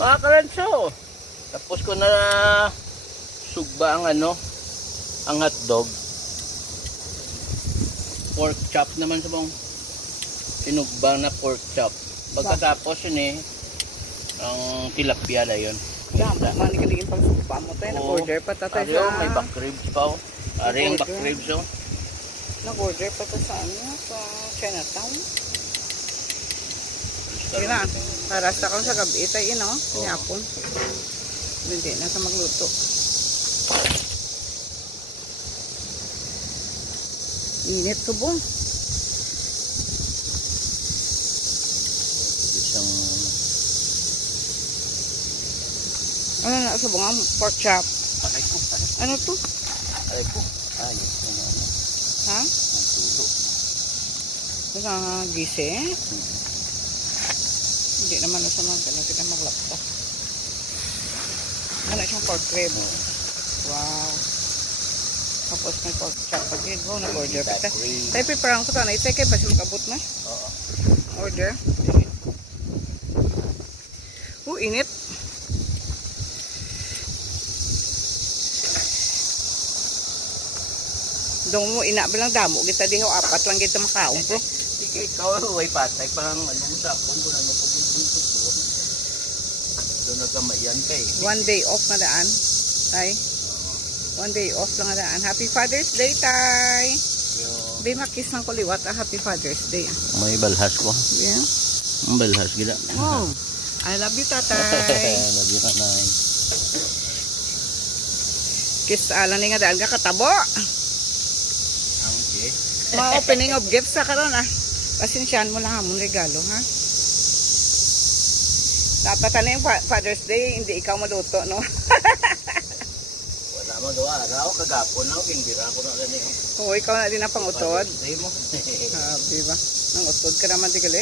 Mga kalanso, tapos ko na sugba ang ang hotdog. Pork chop naman sa bang sinugbang na pork chop. Pagkatapos yun ang tilapia na yun. Damo, manigaligin pang sugba mo tayo. Nag-order pa tatay sa... May back ribs pa o. Ari ang back ribs o. Nag-order pa tayo sa Chinatown. Sige na, parasta ka sa gabi tayo pinapon. Hindi na sa magluto. Init subong. Ano na subong ang pork chop? Ano to? Aray po. Ha? Ang tulo. Nagagisi? Hindi naman sa mga ganun kita maglapta. Ano siyang pork rib? Wow. Tapos may pork chop pa din. Nag-order pa tayo. Tayo piparang ko na. Itay kayo ba siya makabot na? Oo. Order. Init. Dong mo inabilang damo. Kita diho apat lang kita makaong bro. Ikaw ay patay. Parang usapon ko na pag-buntot ko. Doon nagkamayan kay. 1 day off na daan. Tay. 1 day off lang na daan. Happy Father's Day, tay. Bay makis ng kuliwat. Happy Father's Day. May balhas ko. Yeah. Ang balhas gila. Oh. I love you, tatay. I love you, tatay. Kiss alang nga daan ka katabo. Okay. Mga opening of gifts sa karon Pasensyahan mo lang hamon regalo, ha? Dapat yung Father's Day, hindi ikaw maluto, no? Wala magawa. Ako kagapon na. Kingbira ako na ganyan. Oo, ikaw na din na pangutod. Father's Day mo. Diba? Nang utod ka naman, di gali.